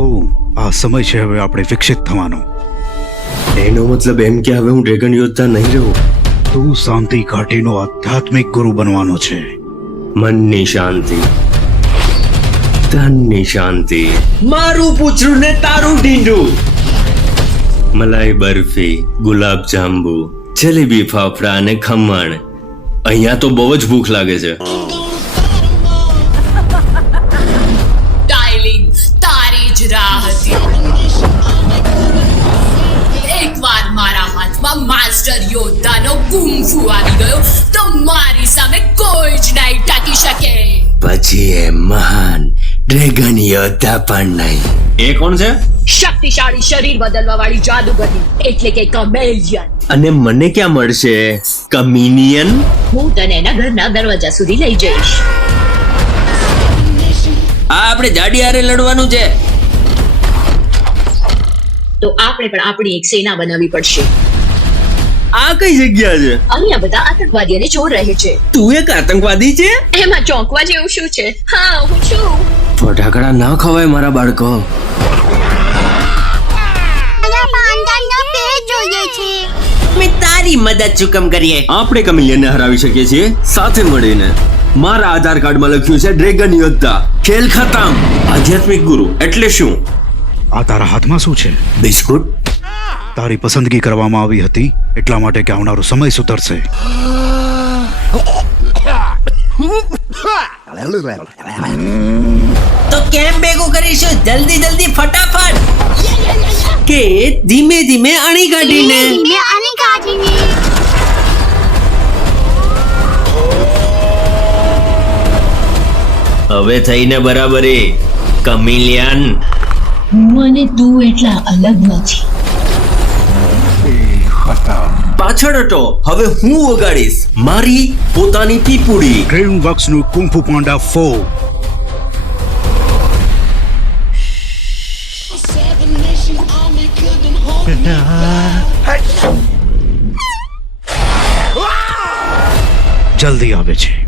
ઓ આ સમય છે હવે આપણે વિકસિત થવાનો. એનો મતલબ એમ કે હવે હું ડ્રેગન યોદ્ધા નહીં રહું. તું શાંતિ ઘાટીનો આધ્યાત્મિક ગુરુ બનવાનો છે. મનની શાંતિ, તનની શાંતિ. મારું પૂછડું ને તારું ઢીંઢું. મલાઈ બરફી, ગુલાબ જાંબુ, જલેબી ફાફડા અને ખમણ. અહીંયા તો બહુ જ ભૂખ લાગે છે. ડાર્લિંગ, તારી જ રાહ હતી. એકવાર મારા હાથમાં માસ્ટર યોદ્ધાનો કુંફુ આવી ગયો તો મારી સામે કોઈ જ નહીં ટકી શકે. પછી એ મહાન ડ્રેગન યોદ્ધા પણ નહીં. એ કોણ છે? શક્તિશાળી શરીર બદલવા વાળી જાદુગરની એટલે કે કમેલિયન. અને મને ક્યાં મળશે કમિનિયન? હું તને એના ઘરના દરવાજા સુધી લઈ જઈશ. આ આપણે જાડી હારે લડવાનું છે. તો આપણે પણ આપણી એક સેના બનાવવી પડશે. આ કઈ જગ્યા છે? અહીંયા બધા આતંકવાદી અને ચોર રહે છે. તું એક આતંકવાદી છે? એમાં ચોંકવા જેવું શું છે? હા, હું છું. ફટાકડા ના ખવાય મારા બાળકો. મેં તારી મદદ ચૂકમ કરીએ. આપણે કમિલિયનને હરાવી શકીએ છીએ સાથે મળીને. મારા આધાર કાર્ડમાં લખ્યું છે ડ્રેગન યોદ્ધા. ખેલ ખતમ. આધ્યાત્મિક ગુરુ એટલે શું? આ તારા હાથમાં શું છે? બિસ્કુટ. તારી પસંદગી કરવામાં આવી હતી એટલા માટે કે આવનારો સમય સુધરશે. તો કેમ ભેગું કરીશું? જલ્દી જલ્દી ફટાફટ. કે ધીમે ધીમે અણી કાઢીને. હવે થઈને બરાબરી કમિલિયન. હું અને તું એટલા અલગ નથી. પાછળ હટો. હવે હું વગાડીશ મારી પોતાની પીપુડી. ડ્રીમ વર્ક્સનું કુંફુ પાંડા 4. જલ્દી આવે છે.